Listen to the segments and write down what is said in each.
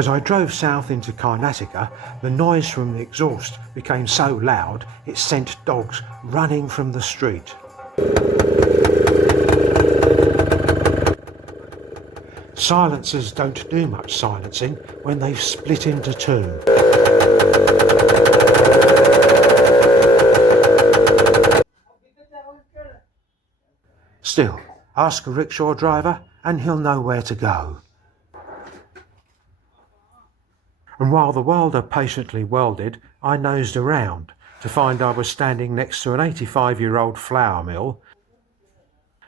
As I drove south into Karnataka, the noise from the exhaust became so loud it sent dogs running from the street. Silencers don't do much silencing when they've split into two. Still, ask a rickshaw driver and he'll know where to go. And while the welder patiently welded, I nosed around to find I was standing next to an 85-year-old flour mill,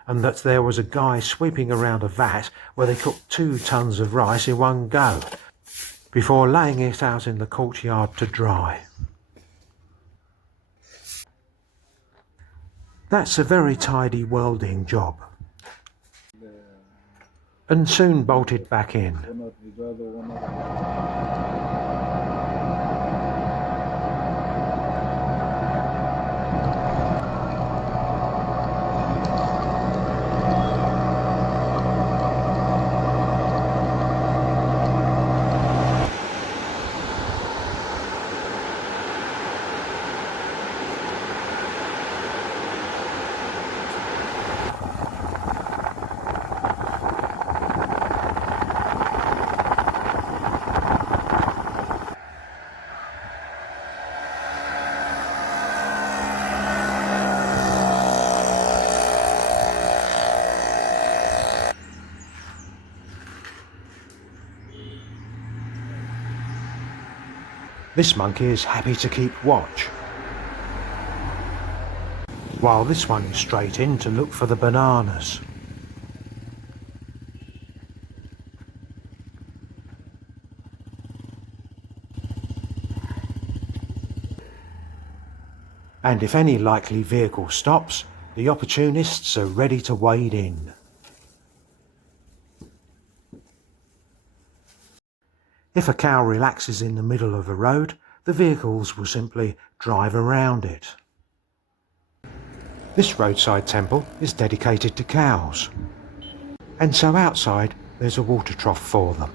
and that there was a guy sweeping around a vat where they cooked 2 tons of rice in one go, before laying it out in the courtyard to dry. That's a very tidy welding job. And soon bolted back in. This monkey is happy to keep watch, while this one is straight in to look for the bananas. And if any likely vehicle stops, the opportunists are ready to wade in. If a cow relaxes in the middle of a road, the vehicles will simply drive around it. This roadside temple is dedicated to cows, and so outside there's a water trough for them.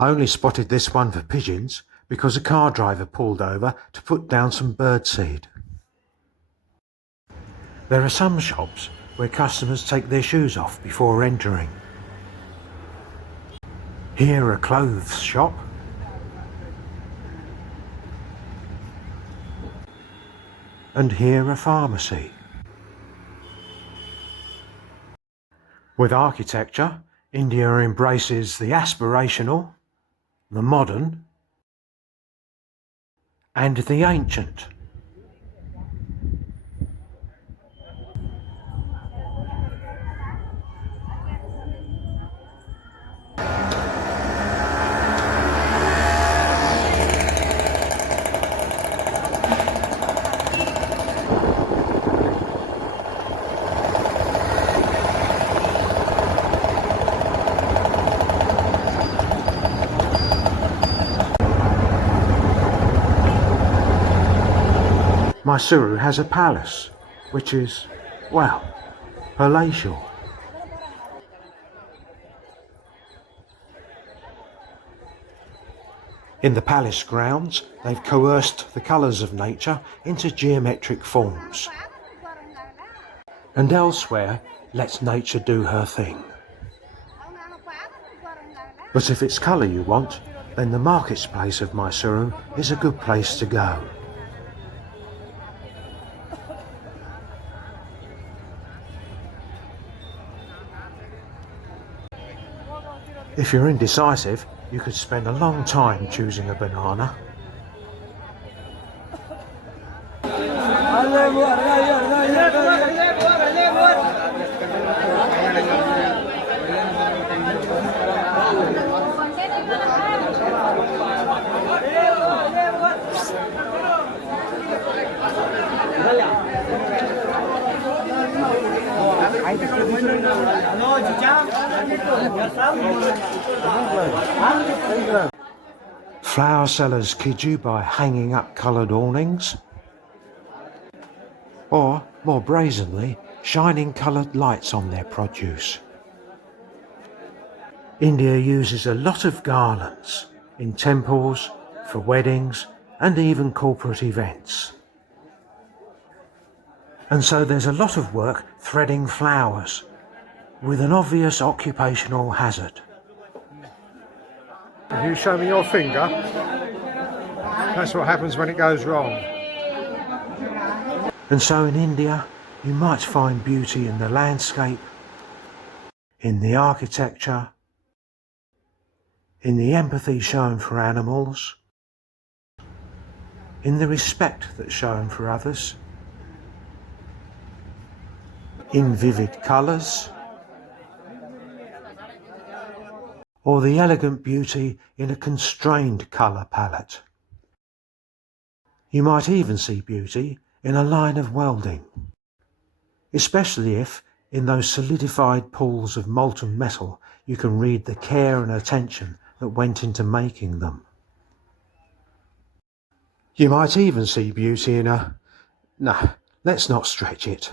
I only spotted this one for pigeons because a car driver pulled over to put down some birdseed. There are some shops where customers take their shoes off before entering. Here a clothes shop, and here a pharmacy. With architecture, India embraces the aspirational, the modern, and the ancient. Mysuru has a palace, which is, well, palatial. In the palace grounds, they've coerced the colours of nature into geometric forms. And elsewhere, let nature do her thing. But if it's colour you want, then the marketplace of Mysuru is a good place to go. If you're indecisive, you could spend a long time choosing a banana. Flower sellers kid you by hanging up coloured awnings, or, more brazenly, shining coloured lights on their produce. India uses a lot of garlands in temples, for weddings, and even corporate events. And so there's a lot of work threading flowers, with an obvious occupational hazard. If you show me your finger, that's what happens when it goes wrong. And so in India, you might find beauty in the landscape, in the architecture, in the empathy shown for animals, in the respect that's shown for others, in vivid colours, or the elegant beauty in a constrained colour palette. You might even see beauty in a line of welding, especially if, in those solidified pools of molten metal, you can read the care and attention that went into making them. You might even see beauty in a... No, let's not stretch it.